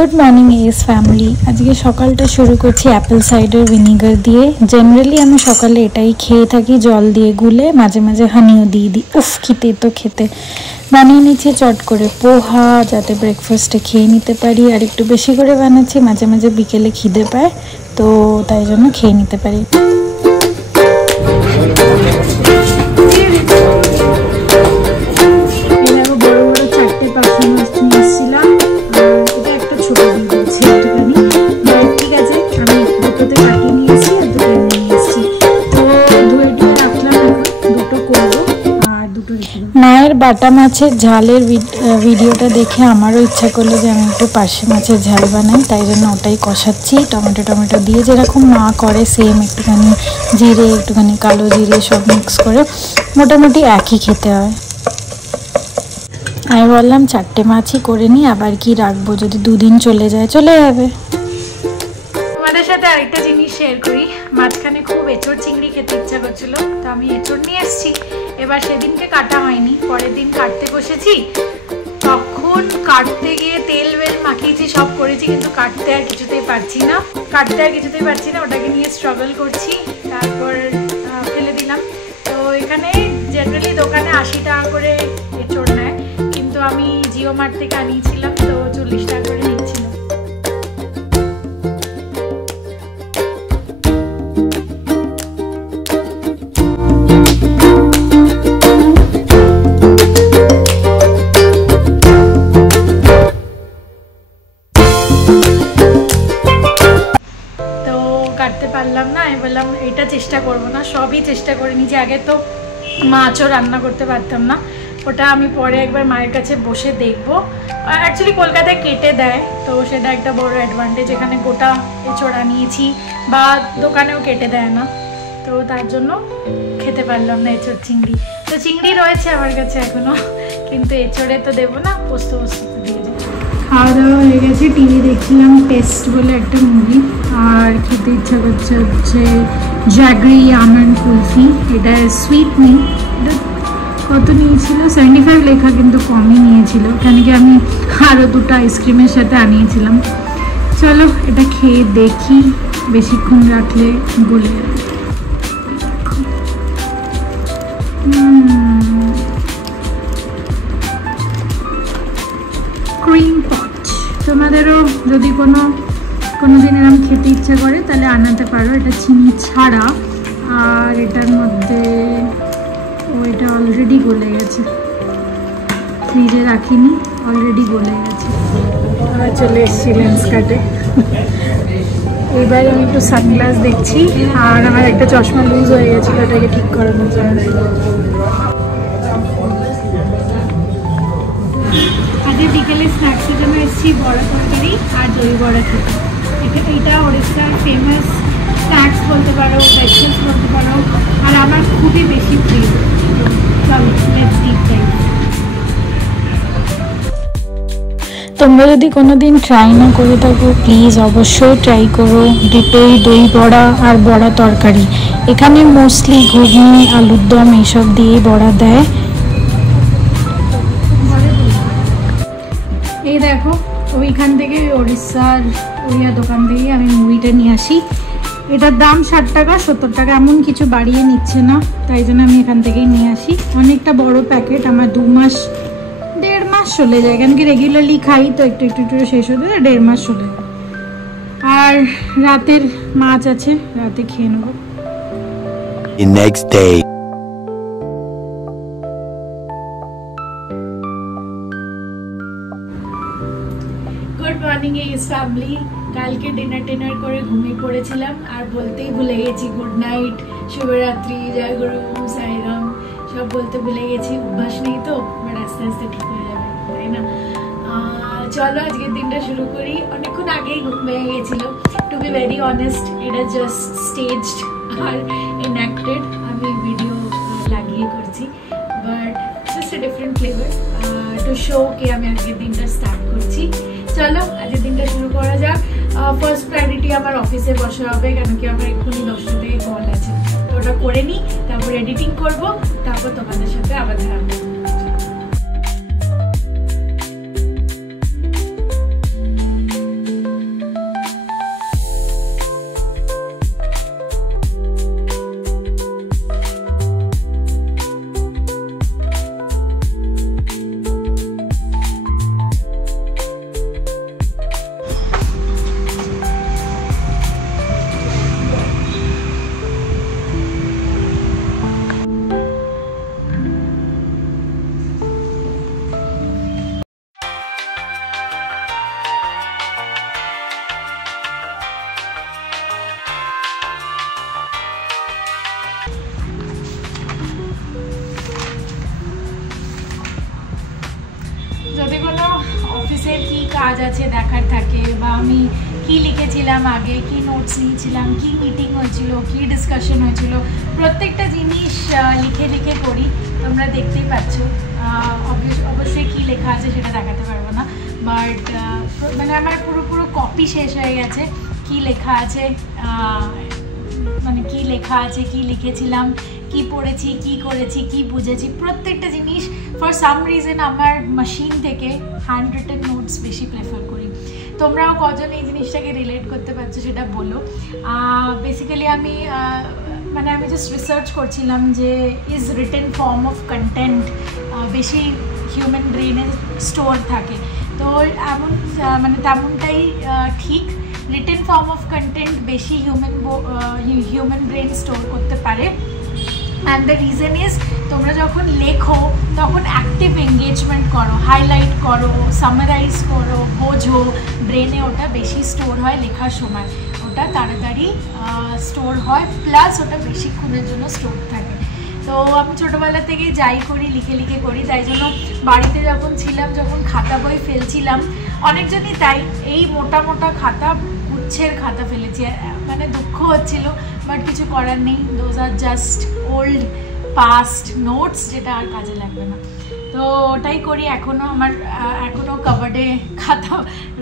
Good morning S family. आज के सकालटा शुरू करছি অ্যাপেল সাইডার ভিনিগার দিয়ে। জেনারেলি আমি সকালে এটাই খেয়ে থাকি, জল দিয়ে গুলে, মাঝে মাঝে হানিও দিয়ে দিই। উফ খেতে তো খেতে। বানিয়ে নিচ্ছি চট করে পোহা, যাতে ব্রেকফাস্টে খেয়ে নিতে পারি। আর একটু বেশি করে বানাচ্ছি, মাঝে মাঝে বিকেলে খিদে পায়, তো তাই জন্য খেয়ে নিতে পারি। মায়ের বাটা মাছের ঝালের ভিডিওটা দেখে আমারও ইচ্ছা করলো যে আমি একটু পার্শে মাছের ঝাল বানাই, তাই জন্য ওটাই কষাচ্ছি টমেটো দিয়ে, যেরকম মা করে সেম। একটুখানি জিরে, একটুখানি কালো জিরে সব মিক্স করে, মোটামুটি একই খেতে হয়। আমি বললাম 4টে মাছই করে নিই, আবার কি রাখবো, যদি দুদিন চলে যায় চলে যাবে। তোমাদের সাথে আরেকটা জিনিস শেয়ার করি। মাঝখানে খুব এঁচড় চিংড়ি খেতে ইচ্ছা করছিল, তো আমি এঁচড় নিয়ে এসেছি। এবার সেদিনকে কাটা হয়নি, পরের দিন কাটতে বসেছি। তখন কাটতে গিয়ে তেল মাখিয়েছি, সব করেছি, কিন্তু কাটতে আর কিছুতেই পারছি না। ওটাকে নিয়ে স্ট্রাগল করছি, তারপর ফেলে দিলাম। তো এখানে জেনারেলি দোকানে 80 টাকা করে এঁচড় নেয়, কিন্তু আমি জিও মার্ট থেকে আনিয়েছিলাম, তো 40 টাকা করে নিচ্ছিল। কাটতে পারলাম না, আমি বললাম এটা চেষ্টা করবো না, সবই চেষ্টা করে নিয়েছি। আগে তো মাছও রান্না করতে পারতাম না, ওটা আমি পরে একবার মায়ের কাছে বসে দেখবো। অ্যাকচুয়ালি কলকাতায় কেটে দেয়, তো সেটা একটা বড় অ্যাডভান্টেজ। এখানে গোটা এঁচড় নিয়েছি, বা দোকানেও কেটে দেয় না, তো তার জন্য খেতে পারলাম না এঁচড় চিংড়ি। তো চিংড়ি রয়েছে আমার কাছে এখনো, কিন্তু এঁচড়ে তো দেবো না, পোস্ত দিয়ে যাবো। খাওয়া দাওয়া হয়ে গেছে, টিভি দেখছিলাম, টেস্ট বলে একটা মুভি। আর খেতে ইচ্ছা করছে হচ্ছে জ্যাগরি আমন্ড কুলফি। এটা সুইট নেই, এটা কত নিয়েছিল 75 লেখা, কিন্তু কমই নিয়েছিল, কেন কি আমি আরও 2টা আইসক্রিমের সাথে আনিয়েছিলাম। চলো এটা খেয়ে দেখি, বেশিক্ষণ রাখলে গলে যাবে। ক্রিম পট, তোমাদেরও যদি কোনো দিন এরকম খেতে ইচ্ছা করে তাহলে আনাতে পারো। এটা চিনি ছাড়া, আর এটার মধ্যে এটা অলরেডি গলে গেছে, ফ্রিজে রাখিনি, অলরেডি গলে গেছে। আবার চলে এসেছি লেন্সকার্টে। এবার আমি একটু সানগ্লাস দেখছি, আর আমার একটা চশমা লুজ হয়ে গেছিলো, ওটাকে ঠিক করানোর জন্য। আজকে বিকেলে স্ন্যাক্সের জন্য এসেছি বড়া তরকারি আর দই বড়া খেতে। এটা ওড়িশার ফেমাস স্ন্যাক্স বলতে পারো, ব্রেকফাস্ট বলতে পারো, আর আমার খুবই বেশি প্রিয়। চলো লেটস ডিপ ডাইভ। তোমরা যদি কোনোদিন ট্রাই না করে থাকো, প্লিজ অবশ্যই ট্রাই করো ডিপেই দই বড়া আর বড়া তরকারি। এখানে মোস্টলি ঘুগনি, আলুর দম এইসব দিয়ে বড়া দেয়। এই দেখো, ওইখান থেকে ওড়িশার ওড়িয়া দোকান থেকে আমি মুড়িটা নিয়ে আসি। এটার দাম 60 টাকা 70 টাকা, এমন কিছু বাড়িয়ে নিচ্ছে না, তাই জন্য আমি এখান থেকেই নিয়ে আসি। অনেকটা বড় প্যাকেট, আমার 2 মাস 1.5 মাস চলে যায়, কেন কি রেগুলারলি খাই, তো একটু শেষ হতে 1.5 মাস চলে যায়। আর রাতের মাছ আছে, রাতে খেয়ে নেবো। Next day. গুড মর্নিং ইস ফ্যামিলি। কালকে ডিনার করে ঘুমিয়ে পড়েছিলাম, আর বলতেই ভুলে গেছি গুড নাইট, শুভরাত্রি, জয় গুরু, সাইরাম সব বলতে ভুলে গেছি। অভ্যাস নেই তো, বাট আস্তে আস্তে ঠিক হয়ে যাবে, তাই না? চলো আজকের দিনটা শুরু করি। অনেকক্ষণ আগেই ঘুমিয়ে গেছিল, টু বি ভেরি অনেস্ট। এটা জাস্ট স্টেজড আর এনঅ্যাক্টেড, আমি ভিডিও লাগিয়ে করছি, but just a different flavour to show কে আমি আজকের দিনটা স্টার্ট করছি। চলো আজকের দিনটা শুরু করা যাক। ফার্স্ট প্রায়োরিটি আমার অফিসে বসা হবে, কেন কি আমার এক্ষুনি 10টা থেকে কল আছে, তো ওটা করে নিই, তারপর এডিটিং করবো, তারপর তোমাদের সাথে আবার দেখা হবে। অফিসের কী কাজ আছে দেখার থাকে, বা আমি কি লিখেছিলাম আগে, কি নোটস নিয়েছিলাম, কি মিটিং হয়েছিল, কি ডিসকাশন হয়েছিল, প্রত্যেকটা জিনিস লিখে লিখে করি। তোমরা দেখতেই পাচ্ছ, অবশ্যই কি লেখা আছে সেটা দেখাতে পারবো না, বাট মানে আমার পুরো কপি শেষ হয়ে গেছে। কি লেখা আছে, মানে কি লেখা আছে, কি লিখেছিলাম, কি পড়েছি, কি করেছি, কি বুঝেছি, প্রত্যেকটা জিনিস। ফর সাম রিজন আমার মেশিন থেকে হ্যান্ড রিটেন নোটস বেশি প্রেফার করি। তোমরাও কজন এই জিনিসটাকে রিলেট করতে পারছো সেটা বলো। বেসিক্যালি আমি জাস্ট রিসার্চ করছিলাম যে is written form of content বেশি হিউম্যান ব্রেনে স্টোর থাকে, তো এমন মানে তেমনটাই ঠিক। রিটেন ফর্ম অফ কন্টেন্ট বেশি হিউম্যান ব্রেন স্টোর করতে পারে। অ্যান্ড দ্য রিজন ইজ, তোমরা যখন লেখো তখন অ্যাক্টিভ এঙ্গেজমেন্ট করো, হাইলাইট করো, সামারাইজ করো, বোঝো, ব্রেনে ওটা বেশি স্টোর হয় লেখার সময়, ওটা তাড়াতাড়ি স্টোর হয়, প্লাস ওটা বেশিক্ষণের জন্য স্টোর থাকে। তো আমি ছোটোবেলা থেকে যাই করি লিখে লিখে করি, তাই জন্য বাড়িতে যখন ছিলাম, যখন খাতা বই ফেলছিলাম, অনেকজনই তাই এই মোটা মোটা খাতা, গুচ্ছের খাতা ফেলেছি, মানে দুঃখ হচ্ছিল, বাট কিছু করার নেই। Those are just old past notes, যেটা আর কাজে লাগবে না। তো ওটাই করি এখনও। আমার এখনও কাবার্ডে খাতা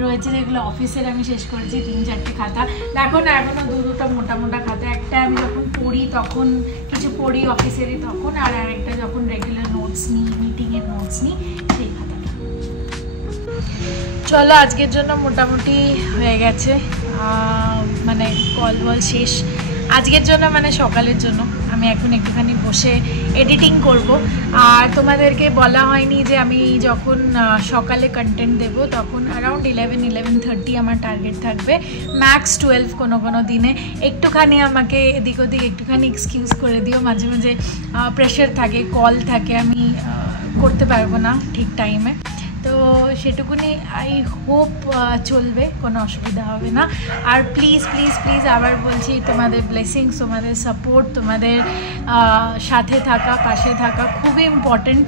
রয়েছে যেগুলো অফিসের আমি শেষ করেছি, 3-4টে খাতা। দেখো না, এখনও দুটো মোটা মোটা খাতা, একটা আমি যখন পড়ি তখন কিছু পড়ি অফিসেরই তখন, আর আরেকটা যখন রেগুলার নোটস নিই, মিটিংয়ের নোটস নিই, সেই খাতাটা। চলো, আজকের জন্য মোটামুটি হয়ে গেছে, মানে কল শেষ আজকের জন্য, মানে সকালের জন্য। আমি এখন একটুখানি বসে এডিটিং করব। আর তোমাদেরকে বলা হয়নি যে আমি যখন সকালে কন্টেন্ট দেব তখন অ্যারাউন্ড 11-11:30 আমার টার্গেট থাকবে, ম্যাক্স 12 কোনো দিনে। একটুখানি আমাকে এদিক ওদিক একটুখানি এক্সকিউজ করে দিও, মাঝে মাঝে প্রেশার থাকে, কল থাকে, আমি করতে পারবো না ঠিক টাইমে। তো সেটুকুনি আই হোপ চলবে, কোনো অসুবিধা হবে না। আর প্লিজ প্লিজ প্লিজ আবার বলছি, তোমাদের ব্লেসিংস, তোমাদের সাপোর্ট, তোমাদের সাথে থাকা, পাশে থাকা খুবই ইম্পর্টেন্ট।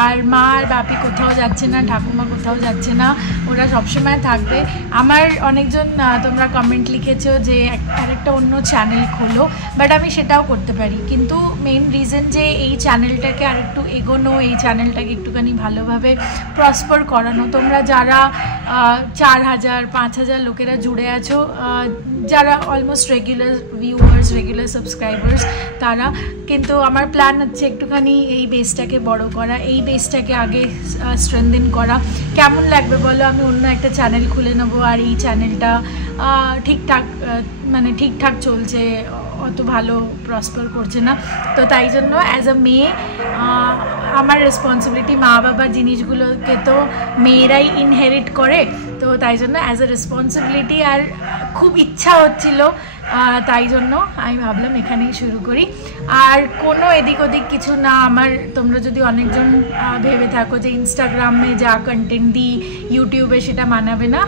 আর মা আর বাপি কোথাও যাচ্ছে না, ঠাকুমা কোথাও যাচ্ছে না, ওরা সবসময় থাকবে। আমার অনেকজন তোমরা কমেন্ট লিখেছো যে আরেকটা অন্য চ্যানেল খোলো, বাট আমি সেটাও করতে পারি, কিন্তু মেইন রিজন যে এই চ্যানেলটাকে আরেকটু এগোনো, এই চ্যানেলটাকে একটুখানি ভালোভাবে প্রসপার করানো। তোমরা যারা 4000-5000 লোকেরা জুড়ে আছো, যারা almost regular viewers, regular subscribers, তারা কিন্তু আমার প্ল্যান হচ্ছে একটুখানি এই বেসটাকে বড় করা, এই বেসটাকে আগে স্ট্রেনথেন করা। কেমন লাগবে বলো আমি অন্য একটা চ্যানেল খুলে নেবো, আর এই চ্যানেলটা ঠিকঠাক চলছে, অত ভালো প্রসপার করছে না। তো তাই জন্য অ্যাজ আ মেয়ে আমার রেসপন্সিবিলিটি, মা বাবার জিনিসগুলোকে তো মেয়েরাই ইনহেরিট করে, তো তাই জন্য অ্যাজ আ রেসপন্সিবিলিটি, আর খুব ইচ্ছা হচ্ছিল, তাই জন্য আমি ভাবলাম এখানেই শুরু করি। আর কোনো এদিক ওদিক কিছু না আমার। তোমরা যদি অনেকজন ভেবে থাকো যে ইনস্টাগ্রামে যা কন্টেন্ট দিই ইউটিউবে সেটা মানাবে না,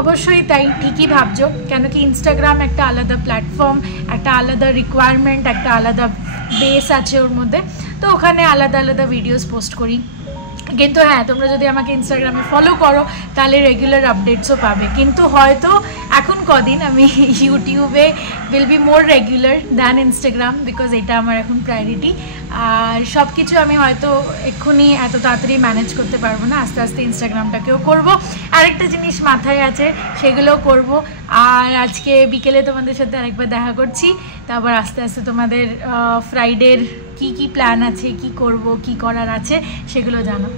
অবশ্যই তাই, ঠিকই ভাবছো। কেন কি ইনস্টাগ্রাম একটা আলাদা প্ল্যাটফর্ম, একটা আলাদা রিকোয়ারমেন্ট, একটা আলাদা বেস আছে ওর মধ্যে, তো ওখানে আলাদা আলাদা ভিডিওস পোস্ট করি। কিন্তু হ্যাঁ, তোমরা যদি আমাকে ইনস্টাগ্রামে ফলো করো তাহলে রেগুলার আপডেটসও পাবে। কিন্তু হয়তো এখন কদিন আমি ইউটিউবে will be more regular than Instagram, because এটা আমার এখন প্রায়োরিটি। আর সব কিছু আমি হয়তো এক্ষুনি এত তাড়াতাড়ি ম্যানেজ করতে পারবো না, আস্তে আস্তে ইনস্টাগ্রামটাকেও করব। আরেকটা জিনিস মাথায় আছে, সেগুলোও করব। আর আজকে বিকেলে তোমাদের সাথে আরেকবার দেখা করছি, তারপর আস্তে আস্তে তোমাদের ফ্রাইডের কি প্ল্যান আছে, কি করব, কি করার আছে সেগুলো জানো।